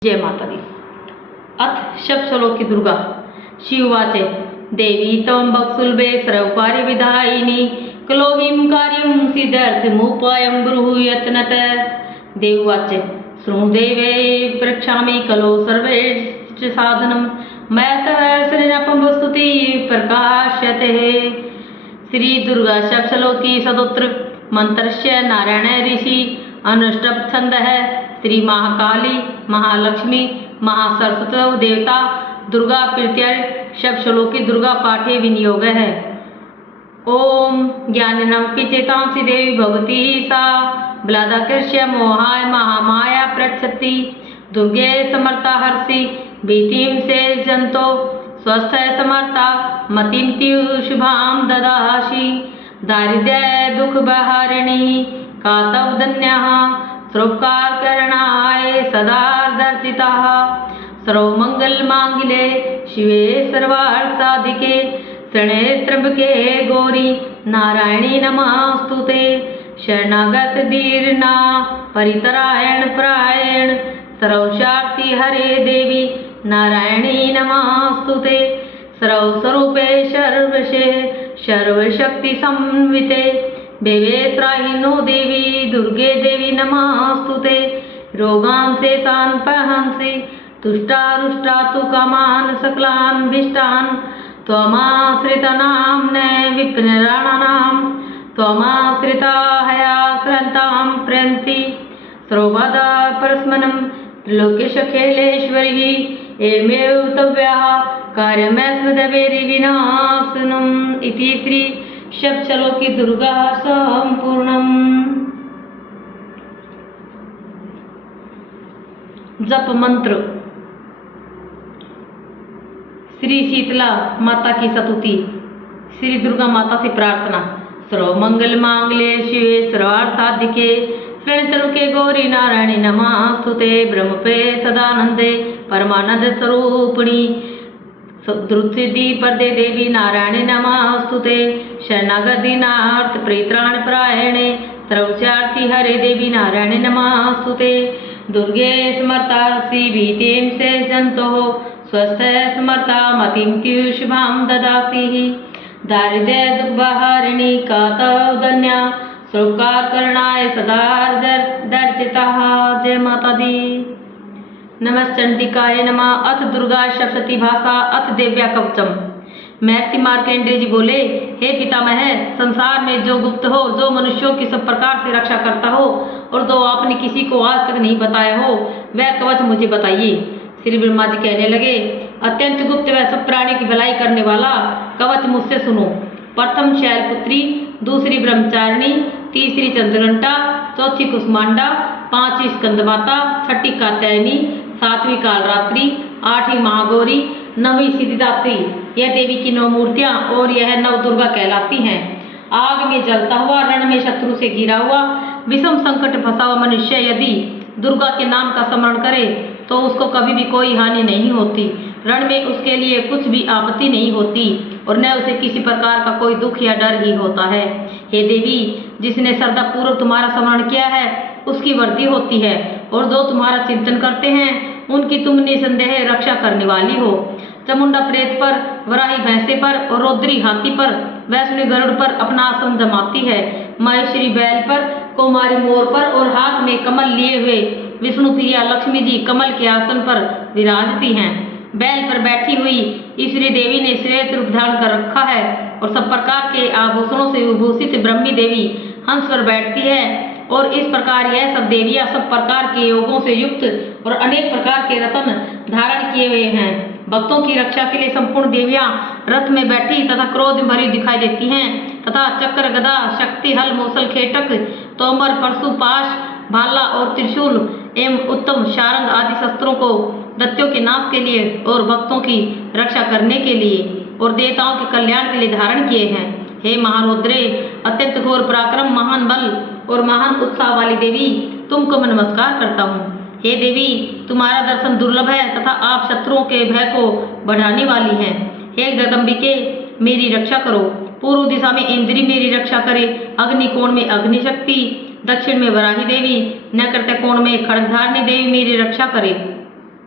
जय माता दी। अथ शब्दश्लोकी दुर्गा शिववाचे देवी तवं बक्सुल्बे सर्वकार्य विधायिनी कलोहिं कार्यं सिद्ध्यर्थमुपायं ब्रूहि देववाचे शृणुदेवे प्रक्षामि कलो सर्वेश्च साधनं मयतः सृजनपंस्तुति प्रकाश्यते। श्री दुर्गा शब्दश्लोकी सदोत्र मंत्रस्य नारायण ऋषि अनुष्टभ छंदः श्री महाकाली महालक्ष्मी महासरस्वती देवता दुर्गा प्रीत्यर् शब्दश्लोकी दुर्गा पाठे विनियोग है। ओम ज्ञानिनमपि चेतांसि देवी भगवती सा बलादाकृष्य मोहाय महामाया प्रच्छति दुर्गे समर्था हर्षि भीतिं से जंतो स्वस्थ समर्था मतिं शुभां ददासि दारिद्र्य दुख बहारिणी कातवदन्यः सरोपकार करणाय सदा दर्शिताः सर्वमंगल मांगल्ये शिवे सर्वार्थ साधिके शरणे त्र्यंबके गौरी नारायणी नमोस्तुते शरणागत दीर्णा परितरायण परायण सर्वशाक्ति हरे देवी नारायणी नमोस्तुते सर्वस्वरूपे सर्वशे सर्वशक्ति संविते देवेत्राहिनो देवी दुर्गे देवी नमोस्तुते रोगान् शेषान् पहंसि तुष्टारुष्टा तु कामान् सकलान् भीष्टान् त्वमाश्रितानां न विप्राणानां त्वमाश्रिता हयाश्रन्तां प्रयन्ति सर्वदा परस्मनं त्रिलोकेशखेलेश्वरी एवमेव तव्याः कार्यमस्मदवेरिविनाशनम् इति श्री शब्दश्लोकी दुर्गा संपूर्णम्। जप मंत्र। श्री शीतला माता की स्तुति। श्री दुर्गा माता से प्रार्थना। सर्वमंगल मांगल्ये शिवे सर्वार्थ साधिके शरण्ये गौरी नारायणी नमोस्तुते ब्रह्मपे सदानंदे परमानंद स्वरूपिणी द्रुतसिद्धि परदे देवी नारायणी नमोस्तुते शरणागतिनार्थ परित्राण परायणे सर्वस्यार्थी हरे देवी नारायणी नमोस्तुते दुर्गे समर्था श्री भीतिं से जंतोः स्वस्थ समर्था मतिं शुभां ददासि दारिद्र्य दुःखहारिणी कातवदन्या सरोपकार करणाय सदा दर्शिताः। जय माता दी। नमश्चंडिकाय नमः। अथ दुर्गा सप्तशती भाषा अथ देव्या कवचम। महर्षि मार्कंडेय जी बोले, हे पितामह, संसार में जो गुप्त हो, जो मनुष्यों की सब प्रकार से रक्षा करता हो और जो आपने किसी को आज तक नहीं बताया हो, वह कवच मुझे बताइए। श्री ब्रह्मा जी कहने लगे, अत्यंत गुप्त व सब प्राणी की भलाई करने वाला कवच मुझसे सुनो। प्रथम शैलपुत्री, दूसरी ब्रह्मचारिणी, तीसरी चंद्रघंटा, चौथी कुष्मांडा, पांचवी स्कंदमाता, छठी कात्यायनी, सातवीं कालरात्रि, आठवीं महागौरी, नवीं सिद्धिदात्री। यह देवी की 9 मूर्तियां और यह 9 दुर्गा कहलाती हैं। आग में जलता हुआ, रण में शत्रु से घिरा हुआ, विषम संकट फंसा हुआ मनुष्य यदि दुर्गा के नाम का स्मरण करे तो उसको कभी भी कोई हानि नहीं होती। रण में उसके लिए कुछ भी आपत्ति नहीं होती और न उसे किसी प्रकार का कोई दुख या डर ही होता है। हे देवी, जिसने श्रद्धा पूर्वक तुम्हारा स्मरण किया है उसकी वृद्धि होती है और जो तुम्हारा चिंतन करते हैं उनकी तुम निसंदेह रक्षा करने वाली हो। चामुंडा प्रेत पर, वराही भैंसे पर और रौद्री हाथी पर, वैष्णवी गरुड़ पर अपना आसन जमाती है। महेश्वरी बैल पर, कुमारी मोर पर और हाथ में कमल लिए हुए विष्णु प्रिया लक्ष्मी जी कमल के आसन पर विराजती हैं। बैल पर बैठी हुई ईश्वरी देवी ने श्वेत रूप धारण कर रखा है और सब प्रकार के आभूषणों से विभूषित ब्रह्मी देवी हंस पर बैठती है। और इस प्रकार यह सब देवियां सब प्रकार के योगों से युक्त और अनेक प्रकार के रत्न धारण किए हुए हैं। भक्तों की रक्षा के लिए संपूर्ण देवियां रथ में बैठी तथा क्रोध में भरी दिखाई देती हैं तथा चक्र गदा शक्ति हल मूसल खेटक तोमर परशु पाश भाला और त्रिशूल एवं उत्तम शारंग आदि शस्त्रों को दैत्यों के नाश के लिए और भक्तों की रक्षा करने के लिए और देवताओं के कल्याण के लिए धारण किए हैं। हे महारुद्रे, अत्यंत घोर पराक्रम, महान बल और महान उत्साह वाली देवी, तुमको मैं नमस्कार करता हूँ। हे देवी, तुम्हारा दर्शन दुर्लभ है तथा आप शत्रुओं के भय को बढ़ाने वाली हैं। हे जगदम्बिके, मेरी रक्षा करो। पूर्व दिशा में इंद्री मेरी रक्षा करे, अग्नि कोण में अग्नि शक्ति, दक्षिण में वराही देवी, नैऋत्य कोण में खड्गधारिणी देवी मेरी रक्षा करे।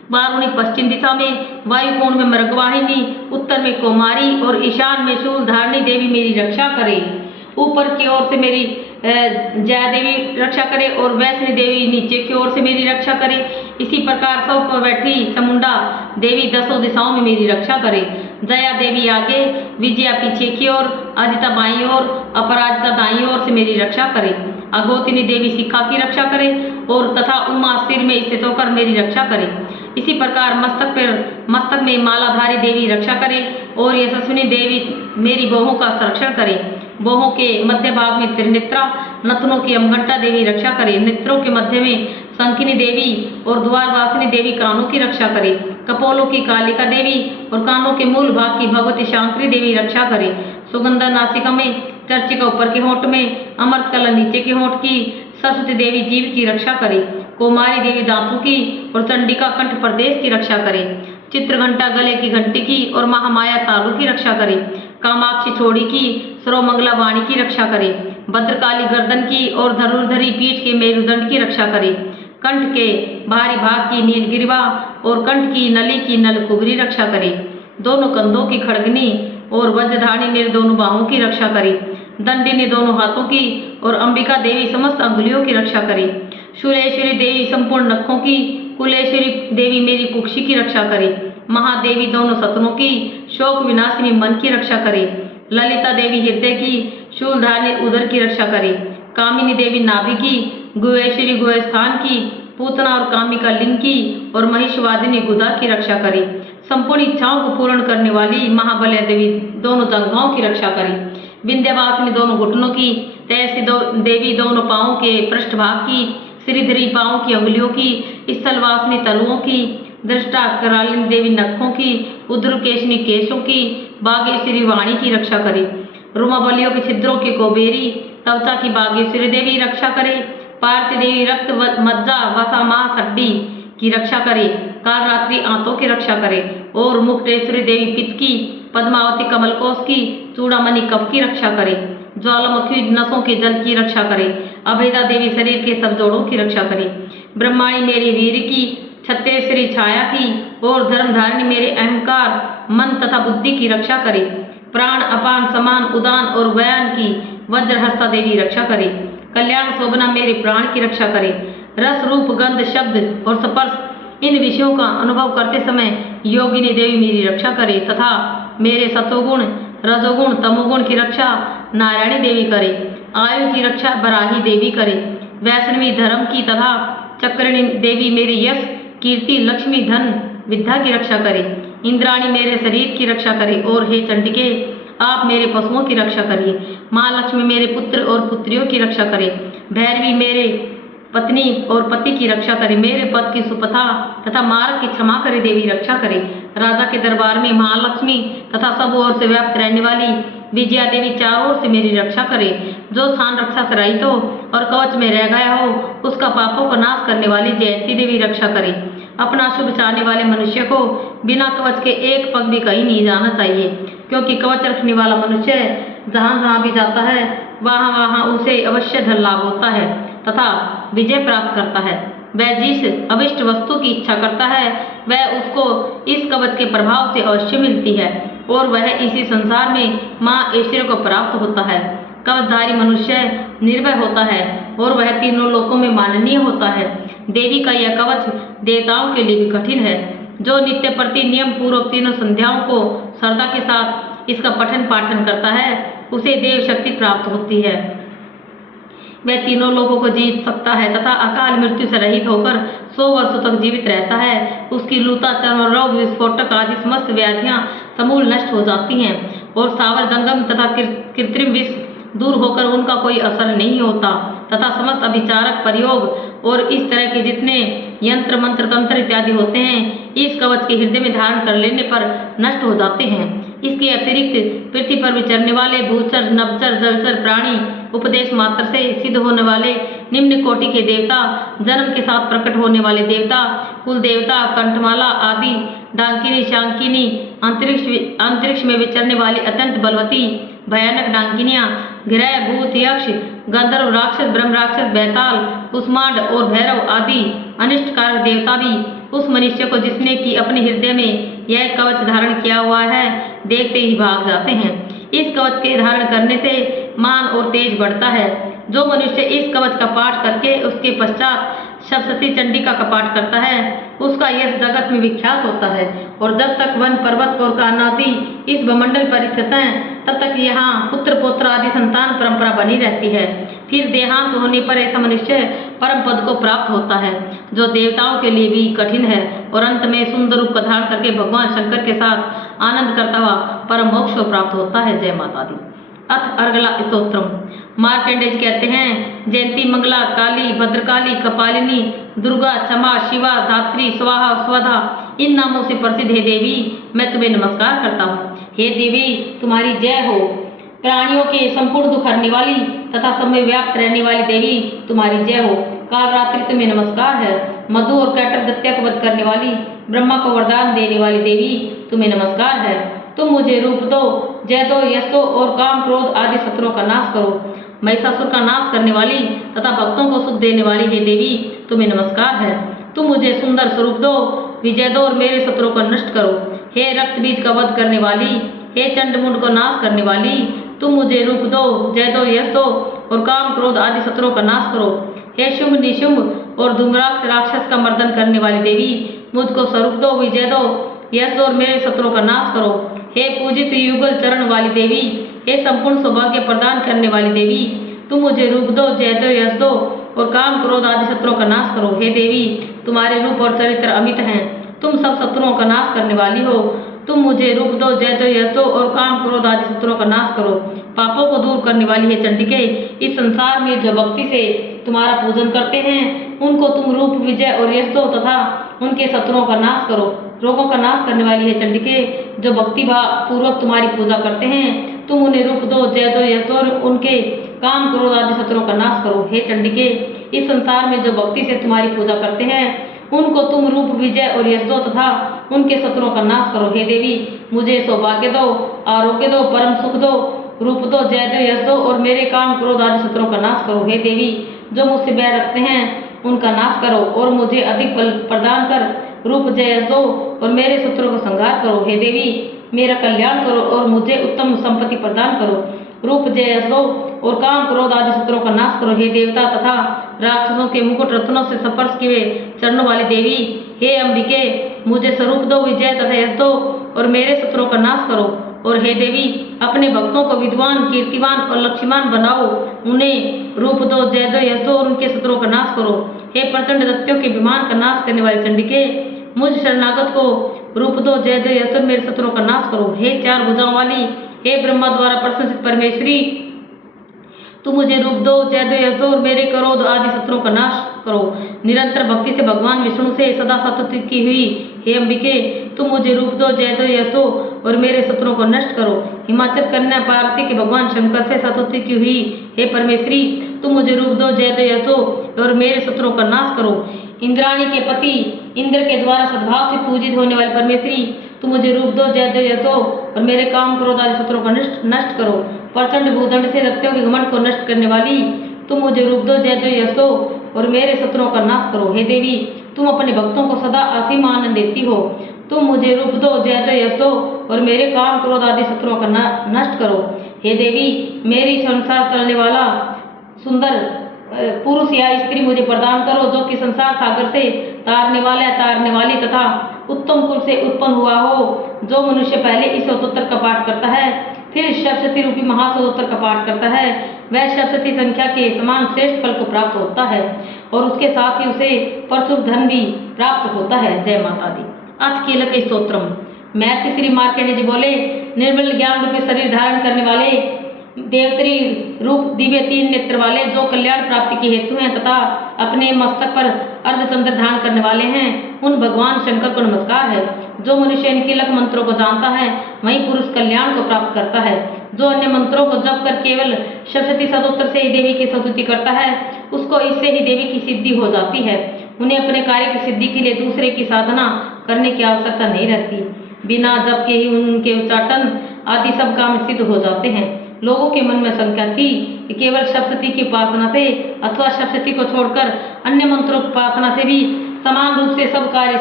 वारुणी पश्चिम दिशा में, वायुकोण में मृगवाहिनी, उत्तर में कौमारी और ईशान में शूलधारिणी देवी मेरी रक्षा करे। ऊपर की ओर से मेरी जया देवी रक्षा करे और वैष्णवी देवी नीचे की ओर से मेरी रक्षा करे। इसी प्रकार सब पर बैठी चामुंडा देवी दसों दिशाओं में मेरी रक्षा करे। जया देवी आगे, विजया पीछे की ओर, अजिता बाईं ओर, अपराजिता दाईं ओर से मेरी रक्षा करे। अघोतिनी देवी शिखा की रक्षा करे और तथा उमा सिर में स्थित होकर मेरी रक्षा करे। इसी प्रकार मस्तक में मालाधारी देवी रक्षा करे और यशस्विनी देवी मेरी बाहों का संरक्षण करे। बाहों के मध्य भाग में त्रिनेत्रा, नथनों की अमघंटा देवी रक्षा करे। नेत्रों के मध्य में शंखिनी देवी और द्वारवासिनी देवी कानों की रक्षा करे। कपोलों की कालिका देवी और कानों के मूल भाग की भगवती शांकरी देवी रक्षा करे। सुगंधा नासिका में, चर्चिका ऊपर के होंठ में, अमृत कला नीचे के होंठ की, सरस्वती देवी जीभ की रक्षा करे। कौमारी देवी दांतों की और चंडिका कंठ प्रदेश की रक्षा करे। चित्रघंटा गले की घंटी की और महामाया तालु की रक्षा करे। कामाक्षी छोड़ी की, सर्वमंगला वाणी की रक्षा करे। भद्रकाली गर्दन की और धनुर्धरी पीठ के मेरुदंड की रक्षा करे। कंठ के बाहरी भाग की नीलगिरिवा और कंठ की नली की नलकुबरी रक्षा करे। दोनों कंधों की खड़गनी और वज्रधारिणी मेरे दोनों बाहों की रक्षा करे। दंडिनी दोनों हाथों की और अंबिका देवी समस्त अंगुलियों की रक्षा करे। शूलेश्वरी देवी संपूर्ण नखों की, कुलेश्वरी देवी मेरी कुक्षी की रक्षा करे। महादेवी दोनों सतनों की, शोक विनाशिनी मन की रक्षा करे। ललिता देवी हृदय की, शूलधारिणी उदर की रक्षा करे। कामिनी देवी नाभि की, गुहेश्वरी गुहस्थान की, पूतना और कामिका लिंग की और महिषवादिनी गुदा की रक्षा करे। संपूर्ण इच्छाओं को पूर्ण करने वाली महाबल्या देवी दोनों जंघाओं की रक्षा करे। विंध्यवासिनी दोनों घुटनों की, तैसी देवी दोनों पांवों के पृष्ठभाग की, श्रीधरी पांवों की अंगुलियों की, स्थलवासिनी तलुओं की, दृष्टा करालिनी देवी नखों की, उद्रकेशनी केशों की, बागेश्वरी वाणी की रक्षा करे। रुमावलियों के छिद्रों की कोबेरी, तवचा की बागेश्वरी देवी रक्षा करे। पार्थी देवी रक्त मज्जा वसा मांस हड्डी की रक्षा करे। कालरात्रि आंतों की रक्षा करे और मुक्तेश्वरी देवी पित्त की, पद्मावती कमलकोश की, चूड़ामणि कफ की रक्षा करे। ज्वालामुखी नसों के जल की रक्षा करे। अभेदा देवी शरीर के सब जोड़ों की रक्षा करे। ब्रह्माणी मेरी वीर की, छत्तेश्वरी छाया की और धर्मधारिणी मेरे अहंकार मन तथा बुद्धि की रक्षा करे। प्राण अपान समान उदान और व्यान की वज्रहस्ता देवी रक्षा करे। कल्याण शोभना मेरे प्राण की रक्षा करे। रस रूप गंध शब्द और स्पर्श इन विषयों का अनुभव करते समय योगिनी देवी मेरी रक्षा करे तथा मेरे सतोगुण रजोगुण तमोगुण की रक्षा नारायणी देवी करे। आयु की रक्षा बराही देवी करे। वैष्णवी धर्म की तथा चक्रिणी देवी मेरे यश कीर्ति लक्ष्मी धन विद्या की रक्षा करे। इंद्राणी मेरे शरीर की रक्षा करे और हे चंडिके आप मेरे पशुओं की रक्षा करिए। माँ लक्ष्मी मेरे पुत्र और पुत्रियों की रक्षा करे। भैरवी मेरे पत्नी और पति की रक्षा करे। मेरे पद की सुपथा तथा मार्ग की क्षमा करे देवी रक्षा करे। राजा के दरबार में महालक्ष्मी तथा सब ओर से व्याप्त रहने वाली विजया देवी चारों ओर से मेरी रक्षा करे। जो स्थान रक्षा से रहित हो और कवच में रह गया हो उसका पापों का नाश करने वाली जयंती देवी रक्षा करे। अपना शुभ चाहने वाले मनुष्य को बिना कवच के एक पग भी कहीं नहीं जाना चाहिए, क्योंकि कवच रखने वाला मनुष्य जहाँ जहाँ भी जाता है वहाँ वहाँ उसे अवश्य धन लाभ होता है तथा विजय प्राप्त करता है। वह जिस अविष्ट वस्तु की इच्छा करता है वह उसको इस कवच के प्रभाव से अवश्य मिलती है और वह इसी संसार में माँ ऐश्वर्य को प्राप्त होता है। कवचधारी मनुष्य निर्भय होता है और वह तीनों लोकों में माननीय होता है। देवी का यह कवच देवताओं के लिए भी कठिन है। जो नित्य प्रति नियम पूर्वक तीनों संध्याओं को श्रद्धा के साथ इसका पठन पाठन करता है उसे देव शक्ति प्राप्त होती है। वह तीनों लोगों को जीत सकता है तथा अकाल मृत्यु से रहित होकर 100 वर्षों तक जीवित रहता है। उसकी लूता चर्म रोग विस्फोटक आदि समस्त व्याधियां समूल नष्ट हो जाती हैं और सावर जंगम तथा कृत्रिम विष दूर होकर उनका कोई असर नहीं होता तथा समस्त अभिचारक प्रयोग और इस तरह के जितने यंत्र मंत्र तंत्र इत्यादि होते हैं इस कवच के हृदय में धारण कर लेने पर नष्ट हो जाते हैं। इसके अतिरिक्त पृथ्वी पर विचरने वाले भूचर नभचर जलचर प्राणी उपदेश मात्र से सिद्ध होने वाले निम्न कोटि के देवता, जन्म के साथ प्रकट होने वाले देवता, कुल देवता, कंठमाला आदि, डांकिनी शांकिनी, अंतरिक्ष में विचरने वाली अत्यंत बलवती भयानक डांकिनियां, ग्रह भूत यक्ष गंधर्व राक्षस ब्रह्म राक्षस बैताल कुष्मांड और भैरव आदि अनिष्टकारक देवता भी उस मनुष्य को जिसने कि अपने हृदय में यह कवच धारण किया हुआ है देखते ही भाग जाते हैं। इस कवच के धारण करने से मान और तेज बढ़ता है। जो मनुष्य इस कवच का पाठ करके उसके पश्चात सप्तशती चंडिका का पाठ करता है उसका यश जगत में विख्यात होता है। और जब तक वन पर्वत और कानादि इस भमंडल पर स्थित हैं तब तक यहाँ पुत्र पौत्र आदि संतान परंपरा बनी रहती है। फिर देहांत होने पर ऐसा मनुष्य परम पद को प्राप्त होता है जो देवताओं के लिए भी कठिन है और अंत में सुंदर रूप का धारण करके भगवान शंकर के साथ आनंद करता हुआ परम मोक्ष को प्राप्त होता है। जय माता दी। अथ अर्गला स्तोत्रम। मार्कंडेय जी कहते हैं, जयंती मंगला काली भद्रकाली कपालिनी दुर्गा क्षमा शिवा धात्री स्वाहा स्वधा इन नामों से प्रसिद्ध है देवी मैं तुम्हें नमस्कार करता हूँ। हे देवी तुम्हारी जय हो। प्राणियों के संपूर्ण दुख हरने वाली तथा सब में व्याप्त रहने वाली देवी तुम्हारी जय हो। काल रात्रि तुम्हें नमस्कार है। मधु और कैटर दत्या को वध करने वाली ब्रह्मा को वरदान देने वाली देवी तुम्हें नमस्कार है। तुम मुझे रूप दो, जय दो, यश दो और काम क्रोध आदि शत्रुओं का नाश करो। महिषासुर का नाश करने वाली तथा भक्तों को सुख देने वाली हे देवी तुम्हें नमस्कार है। तुम मुझे सुंदर स्वरूप दो, विजय दो और मेरे शत्रुओं को नष्ट करो। हे रक्त बीज का वध करने वाली, हे चंडमुंड को नाश करने वाली, तुम मुझे रूप दो, जय दो, यश दो और काम क्रोध आदि शत्रुओं का नाश करो। हे शुंभ निशुंभ और धूम्राक्ष राक्षस का मर्दन करने वाली देवी मुझको स्वरूप दो, विजय दो, यश दो और मेरे शत्रुओं का नाश करो। हे पूजित युगल चरण वाली देवी, हे संपूर्ण सौभाग्य प्रदान करने वाली देवी तुम मुझे रूप दो, जय दो, यश दो और काम क्रोध आदि शत्रुओं का नाश करो। हे देवी तुम्हारे रूप और चरित्र अमित हैं, तुम सब शत्रुओं का नाश करने वाली हो। तुम मुझे रूप दो, जय दो, यश दो और काम क्रोध आदि शत्रुओं का नाश करो। पापों को दूर करने वाली है चंडिके, इस संसार में जो भक्ति से तुम्हारा पूजन करते हैं उनको तुम रूप, विजय और यश दो तथा उनके शत्रुओं का नाश करो। रोगों का नाश करने वाली है चंडिके, जो भक्ति भाव पूर्वक तुम्हारी पूजा करते हैं तुम उन्हें रूप दो, जय दो, यश दो और उनके काम क्रोध आदि शत्रुओं का नाश करो। हे चंडिके इस संसार में जो भक्ति से तुम्हारी पूजा करते हैं उनको तुम रूप, विजय और यश दो तथा उनके शत्रुओं का नाश करो। हे देवी मुझे सौभाग्य दो, आरोग्य दो, परम सुख दो, रूप दो, जय दो, यश दो और मेरे काम क्रोध आदि शत्रुओं का नाश करो। हे देवी जो मुझसे बैर रखते हैं उनका नाश करो और मुझे अधिक बल प्रदान कर रूप, जय, यश दो और मेरे शत्रुओं का संहार करो। हे देवी मेरा कल्याण करो और मुझे उत्तम संपत्ति प्रदान करो। रूप, जय, यश दो और काम क्रोध आदि शत्रुओं का नाश करो। हे देवता तथा राक्षसों के मुकुट रत्नों से स्पर्श किए चरणों वाली देवी, हे अंबिके मुझे स्वरूप दो, विजय तथा यश दो और मेरे शत्रुओं का नाश करो। और हे देवी अपने भक्तों को विद्वान, कीर्तिवान और लक्ष्मीवान बनाओ, उन्हें रूप दो, जय दो, यश दो और उनके शत्रुओं का नाश करो। हे प्रचंड दैत्यों के विमान का नाश करने वाली चंडिके मुझ शरणागत को रूप दो, जय दो, यश दो मेरे शत्रुओं का नाश करो। हे चार भुजाओं वाली, हे ब्रह्मा द्वारा प्रशंसित परमेश्वरी तुम मुझे रूप दो, जय दो, यश दो और मेरे क्रोध आदि शत्रुओं का नाश करो। निरंतर भक्ति से भगवान विष्णु से सदा स्तुति की हुई हे अंबिके तुम मुझे रूप दो, जय दो, यश दो और मेरे शत्रुओं को नष्ट करो। हिमाचल कन्या पार्वती के भगवान शंकर से स्तुति की हुई हे परमेश्वरी तुम मुझे रूप दो, जय दो, यश दो और मेरे शत्रुओं का नाश करो। इंद्राणी के पति इंद्र के द्वारा सद्भाव से पूजित होने वाली परमेश्वरी तुम मुझे रूप दो, जय दो, यश दो और मेरे काम क्रोध आदि शत्रुओं का नष्ट करो। प्रचंड भूदंड से दैत्यों के घमंड को नष्ट करने वाली तुम मुझे रूप दो, जय दो, यश दो और मेरे शत्रुओं का नाश करो। हे देवी तुम अपने भक्तों को सदा असीम आनंद देती हो, तुम मुझे रूप दो, जय दो, यश दो और मेरे काम क्रोध आदि शत्रुओं का नष्ट करो। हे देवी मेरी संसार चलने वाला सुंदर पुरुष या स्त्री मुझे प्रदान करो जो कि संसार सागर से तारने वाली तथा उत्तम कुल से उत्पन्न हुआ हो। जो मनुष्य पहले इस स्तोत्र का पाठ करता है फिर सप्तशती रूपी महास्तोत्र का पाठ करता है वह सप्तशती संख्या के समान श्रेष्ठ फल को प्राप्त होता है और उसके साथ ही उसे प्रचुर धन भी प्राप्त होता है। जय माता दी। अथ कीलक स्तोत्रम। महर्षि श्री मार्कंडेय जी बोले, निर्मल ज्ञान रूपी शरीर धारण करने वाले देवत्री रूप दिव्य तीन नेत्र वाले जो कल्याण प्राप्ति के हेतु हैं तथा अपने मस्तक पर अर्धचंद्र धारण करने वाले हैं उन भगवान शंकर को नमस्कार है। जो मनुष्य इन कीलक मंत्रों को जानता है वही पुरुष कल्याण को प्राप्त करता है। जो अन्य मंत्रों को जप कर केवल सप्तशती स्तोत्र से ही देवी की स्तुति करता है उसको इससे ही देवी की सिद्धि हो जाती है। उन्हें अपने कार्य की सिद्धि के लिए दूसरे की साधना करने की आवश्यकता नहीं रहती। बिना जप के ही उनके उच्चाटन आदि सब काम सिद्ध हो जाते हैं। लोगों के मन में शंका थी कि केवल सप्तशती की उपासना से अथवा सप्तशती को छोड़कर अन्य मंत्रों की उपासना से भी समान रूप से सब कार्य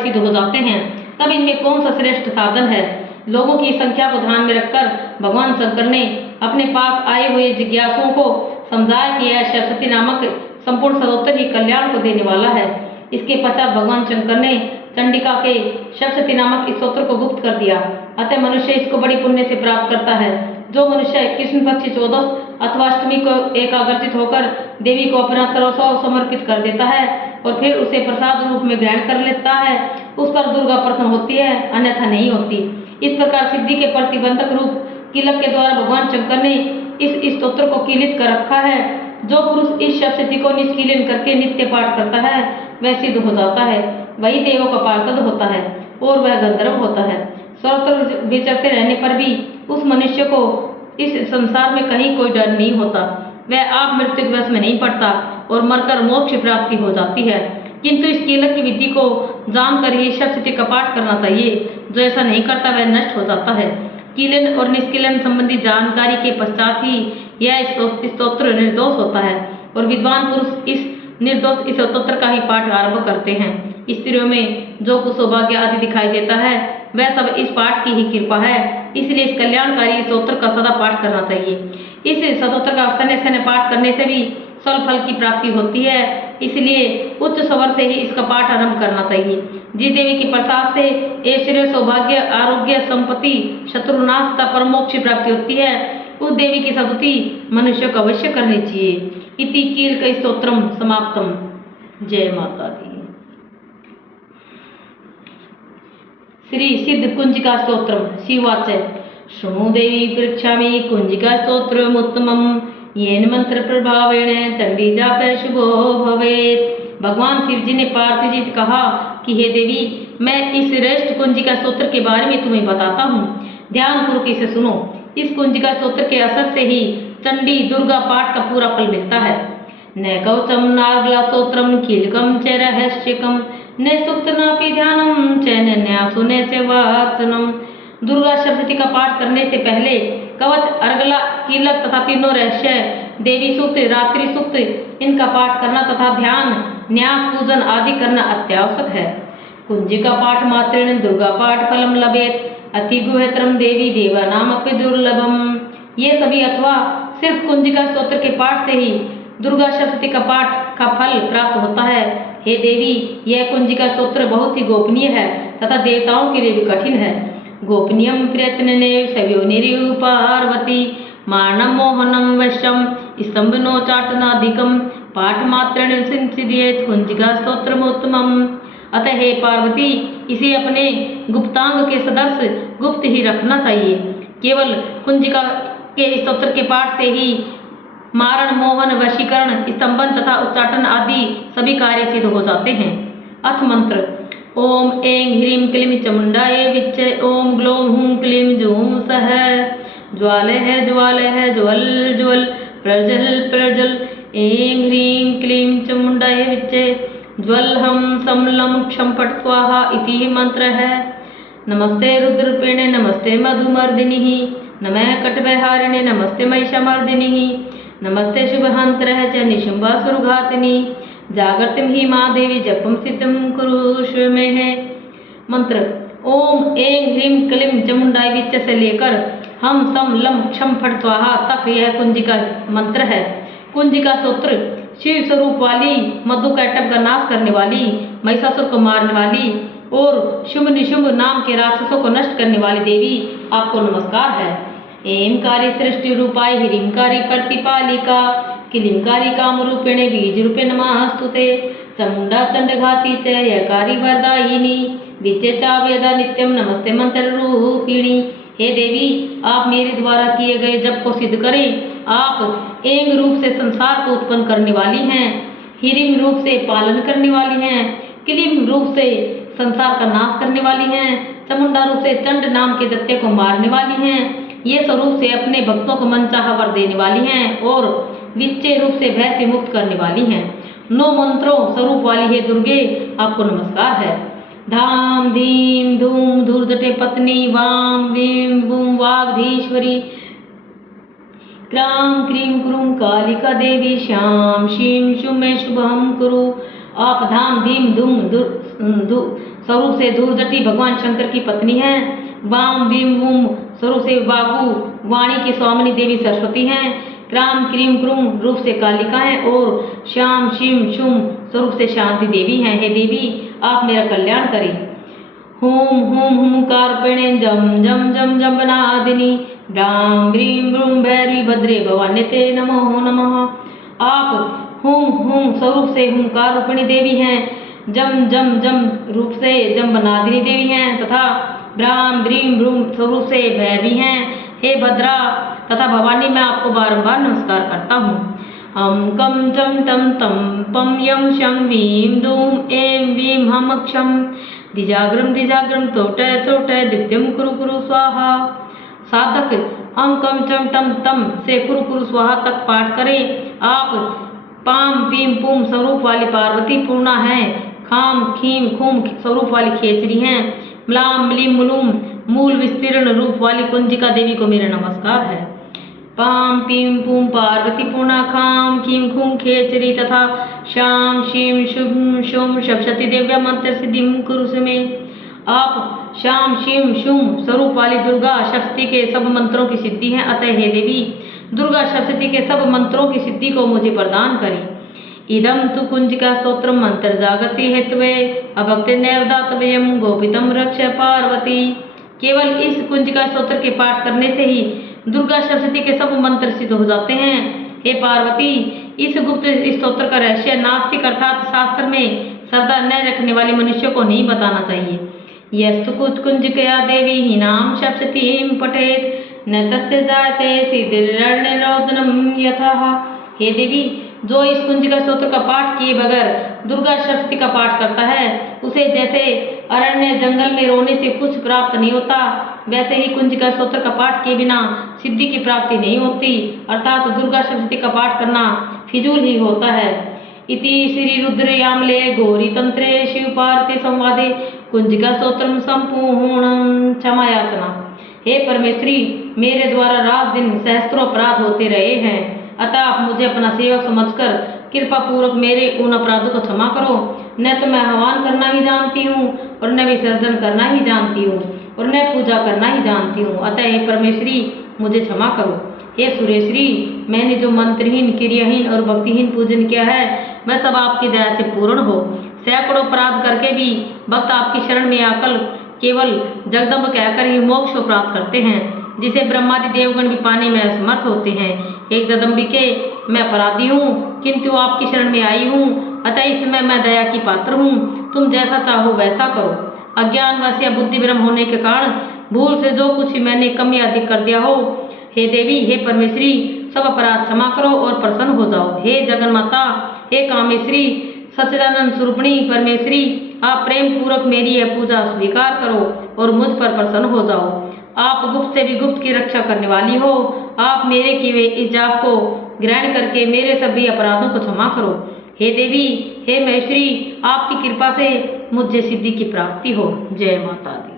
सिद्ध हो जाते हैं, तब इनमें कौन सा श्रेष्ठ साधन है? लोगों की संख्या को ध्यान में रखकर भगवान शंकर ने अपने पास आए हुए जिज्ञासुओं को समझाया कि यह सरस्वती नामक संपूर्ण स्तोत्र ही कल्याण को देने वाला है। इसके पश्चात भगवान शंकर ने चंडिका के सरस्वती नामक इस स्तोत्र को गुप्त कर दिया। अतः मनुष्य इसको बड़ी पुण्य से प्राप्त करता है। जो मनुष्य कृष्ण पक्ष चौदस अथवा अष्टमी को एकाग्रचित होकर देवी को अपना सर्वस्व समर्पित कर देता है और फिर उसे प्रसाद रूप में ग्रहण कर लेता है, उस पर दुर्गा प्रसन्न होती है, अन्यथा नहीं होती। इस प्रकार सिद्धि के प्रतिबंधक रूप कीलक के द्वारा भगवान शंकर ने इस स्तोत्र को कीलित कर रखा है। जो पुरुष इस शब्द को निष्कीलन करके नित्य पाठ करता है वह सिद्ध हो जाता है, वही देवों का पार्षद होता है और वह गंधर्व होता है। सर्वत्र विचरते रहने पर भी उस मनुष्य को इस संसार में कहीं कोई डर नहीं होता। वह आप मृत्युवश में नहीं पड़ता और मरकर मोक्ष प्राप्ति हो जाती है। किंतु इस कीलक की विधि को जानकर ही सप्तशती का पाठ करना चाहिए। जो ऐसा नहीं करता वह नष्ट हो जाता है। कीलन और निष्कीलन संबंधी जानकारी के पश्चात ही यह स्तोत्र निर्दोष होता है और विद्वान पुरुष इस निर्दोष इस स्तोत्र का ही पाठ आरंभ करते हैं। स्त्रियों में जो कुछ सौभाग्य आदि दिखाई देता है वह सब इस पाठ की ही कृपा है। इसलिए इस कल्याणकारी स्तोत्र का सदा पाठ करना चाहिए। इस स्तोत्र का सने सने पाठ करने से भी सल फल की प्राप्ति होती है। इसलिए उच्च स्वर से ही इसका पाठ आरंभ करना चाहिए। जिस देवी के प्रसाद से ऐश्वर्य, सौभाग्य, आरोग्य, संपत्ति, शत्रुनाश तथा परमोक्ष प्राप्ति होती है, उस देवी की स्तुति मनुष्य को अवश्य करनी चाहिए। इति कीलक स्तोत्रम समाप्तम। जय माता दी। श्री सिद्ध कुंजिका स्तोत्रम। शिववाच शृणु देवी पृच्छामि कुंजिका स्तोत्रमुत्तमं येन मंत्र प्रभावेण चंडी जाप शुभो भवेत्। भगवान शिव जी ने पार्वती जी से कहा कि हे देवी, मैं इस श्रेष्ठ कुंजिका स्तोत्र के बारे में तुम्हें बताता हूँ, ध्यान पूर्वक इसे सुनो। इस कुंजिका स्तोत्र के असर से ही चंडी दुर्गा पाठ का पूरा फल मिलता है। न कवचम नागला स्तोत्रम कीलकम च रहस्यकम न सुप्तनापि ध्यानम च न्यासो न च वाचनम। दुर्गा सप्तशती का पाठ करने से पहले कवच, अर्गला, कीलक तथा तीनों रहस्य, देवी सूक्त, रात्रि सूक्त इनका पाठ करना तथा ध्यान, न्यास, पूजन आदि करना अत्यावश्यक है। कुंजिका पाठ मात्रेण दुर्गा पाठ फलम लभेत अति गुह्यतरम देवी देवा नामपि दुर्लभम। ये सभी अथवा सिर्फ कुंजिका स्तोत्र के पाठ से ही दुर्गा सप्तशती का पाठ का फल प्राप्त होता है। हे देवी, यह कुंजिका स्तोत्र बहुत ही गोपनीय है तथा देवताओं के लिए भी कठिन है। गोपनीयम प्रयत्नने सव्योनिरिव पार्वती मानम मोहनम वश्यम स्तंभनोचाटनाधिकम पाठ मात्रेण सिद्ध्येत कुंजिका स्तोत्रमोत्तमम। अतः हे पार्वती, इसे अपने गुप्तांग के सदस्य गुप्त ही रखना चाहिए। केवल कुंजिका के स्तोत्र के पाठ से ही मारण, मोहन, वशीकरण, स्तंभन तथा उच्चाटन आदि सभी कार्य सिद्ध हो जाते हैं। अथ मंत्र। ओम ऐं ह्रीं क्लीं चामुंडायै विच्चे ओम ग्लौं हूं क्लीं जूं सः ज्वालय ज्वालय ज्वल ज्वल प्रज्वल प्रज्वल। ऐं ह्रीं क्लीं चामुंडायै विच्चे ज्वल हम समलम क्षम फट् स्वाहा इति मंत्र है। नमस्ते रुद्ररूपिणे नमस्ते मधुमर्दिनी नमः कटभयहारिणे नमस्ते महिषामर्दिनी नमस्ते शुभहंतरः च निशुम्भासुरघातिनी जागर्तिं ही माँ देवी जपम सिद्धम कुरुष्व में है। मंत्र। ओम ऐं ह्रीं क्लीं चामुंडायै विच्चे से लेकर हम सम लम क्षम फट स्वाहा तक यह कुंजिका मंत्र है। कुंजिका स्तोत्र शिव स्वरूप वाली, मधुकैटभ का नाश करने वाली, महिषासुर को मारने वाली और शुभ निशुभ नाम के राक्षसों को नष्ट करने वाली देवी आपको नमस्कार है। एमकारी सृष्टि रूपाय ह्रींकारी प्रतिपालिका क्लींकारी कामरूपिणे बीज रूपे नमस्तुते चामुंडा चंडघाती च यकारी वरदायिनी विच्चे चा वेदा नित्यम नमस्ते मंत्र रूपिणी। हे देवी, आप मेरे द्वारा किए गए जप को सिद्ध करें। आप ऐं रूप से संसार को उत्पन्न करने वाली हैं, ह्रीं रूप से पालन करने वाली हैं, क्लीं रूप से संसार का नाश करने वाली हैं, चामुंडा रूप से चंड नाम के दैत्य को मारने वाली हैं, ये स्वरूप से अपने भक्तों को मनचाहा वर देने वाली हैं और विच्चे रूप से भय से मुक्त करने वाली हैं। 9 मंत्रों स्वरूप वाली हे दुर्गे, आपको नमस्कार है। धाम धीम धूम धूर्जटे पत्नी वाम वीम वूम वागधीश्वरी क्रां क्रीं क्रूं कालिका देवी श्याम शीं शुभ में शुभम कुरु। आप धाम धीम धूम स्वरूप से धूर्जटी भगवान शंकर की पत्नी हैं। वाम वीम वूम स्वरूप से वागु वाणी की स्वामिनी देवी सरस्वती हैं। क्राम क्रीम क्रूम रूप से कालिका हैं और श्याम शिम शुम स्वरूप से शांति देवी हैं। हे देवी आप मेरा कल्याण करें। हुम हुम हुमकार पिणे जम जम जम जम बनादिनी डाम ब्रीम ब्रूम भैरी भद्रे भवान्य ते नमो नमः। आप हुम हुम स्वरूप से हुमकार रूपिणी देवी हैं। जम जम जम रूप से जम बनादिनी देवी हैं तथा ब्राम ब्रीम ब्रूम स्वरूप से भैरवी हैं। हे भद्रा तथा भवानी मैं आपको बारंबार नमस्कार करता हूँ। हम कम चम टम तम पम यम शम वीम दूम एम वीम हम क्षम दिजाग्रम तोटे तोटे दित्यम कुरु कुरु स्वाहा। साधक हम कम चम टम तम से कुरु कुरु स्वाहा तक पाठ करें। आप पाम पीम पुम स्वरूप वाली पार्वती पूर्णा हैं। खाम खीम खूम स्वरूप वाली खेचरी हैं। म्लाम मलीम मुलूम मूल विस्तीर्ण रूप वाली कुंजिका देवी को मेरा नमस्कार है। पाम पीम पुम पार्वती पूर्णा खाम खीम खूम खेचरी तथा श्याम शिम शुभ शुम सप्तशती देव्या मंत्र सिद्धिम कुरु में। आप श्याम शिम शुम स्वरूप वाली दुर्गा सप्तशती के सब मंत्रों की सिद्धि हैं। अतः हे देवी दुर्गा सप्तशती के सब मंत्रों की सिद्धि को मुझे प्रदान करें। इदम तु कुंजिका स्तोत्रम मंत्र जागति हेतवे अभक्ति नैवदातव्यम गोपितम रक्ष पार्वती। केवल इस कुंजिका स्तोत्र के पाठ करने से ही दुर्गा सप्तशती के सब मंत्र सिद्ध हो जाते हैं। हे पार्वती इस गुप्त स्तोत्र का रहस्य नास्तिक अर्थात शास्त्र में श्रद्धा न रखने वाले मनुष्यों को नहीं बताना चाहिए। यस्तु कुंजिकया देवी ही नाम सप्तशतीं पठेत न तस्य जायते सिद्धिर्निरोधनम यथाः। हे देवी जो इस कुंजिका स्तोत्र का पाठ किए बगैर दुर्गा सप्तशती का पाठ करता है उसे जैसे अरण्य जंगल में रोने से कुछ प्राप्त नहीं होता वैसे ही कुंजिका स्तोत्र का पाठ किए बिना सिद्धि की प्राप्ति नहीं होती अर्थात दुर्गा सप्तशती का पाठ करना फिजूल ही होता है। इति श्री रुद्रयामले गौरी तंत्रे शिव पार्वती संवादे कुंजिका स्तोत्रम संपूर्णम क्षमा याचना। हे परमेश्वरी मेरे द्वारा रात दिन सहस्त्रों अपराध होते रहे हैं अतः आप मुझे अपना सेवक समझकर कृपा पूर्वक मेरे उन अपराधों को क्षमा करो। न तो मैं हवन करना ही जानती हूँ और न विसर्जन करना ही जानती हूँ और न पूजा करना ही जानती हूँ अतः हे परमेश्वरी मुझे क्षमा करो। हे सुरेश्वरी मैंने जो मंत्रहीन क्रियाहीन और भक्तिहीन पूजन किया है वह सब आपकी दया से पूर्ण हो। सैकड़ों अपराध करके भी भक्त आपकी शरण में आकर केवल जगदम्ब कहकर ही मोक्ष को प्राप्त करते हैं जिसे ब्रह्मादि देवगण भी पाने में असमर्थ होते हैं। एक जगदम्बिके मैं अपराधी हूँ किंतु आपकी शरण में आई हूँ अतः इस समय मैं दया की पात्र हूँ। तुम जैसा चाहो वैसा करो। अज्ञानवश या बुद्धि भ्रम होने के कारण भूल से जो कुछ मैंने कम या अधिक कर दिया हो हे देवी हे परमेश्वरी सब अपराध क्षमा करो और प्रसन्न हो जाओ। हे जगन माता हे कामेश्वरी सच्चिदानंद स्वरूपिणी परमेश्वरी आप प्रेम पूर्वक मेरी यह पूजा स्वीकार करो और मुझ पर प्रसन्न हो जाओ। आप गुप्त से भी गुप्त की रक्षा करने वाली हो। आप मेरे किए हुए इस जाप को ग्रहण करके मेरे सभी अपराधों को क्षमा करो। हे देवी हे महेश्वरी आपकी कृपा से मुझे सिद्धि की प्राप्ति हो। जय माता दी।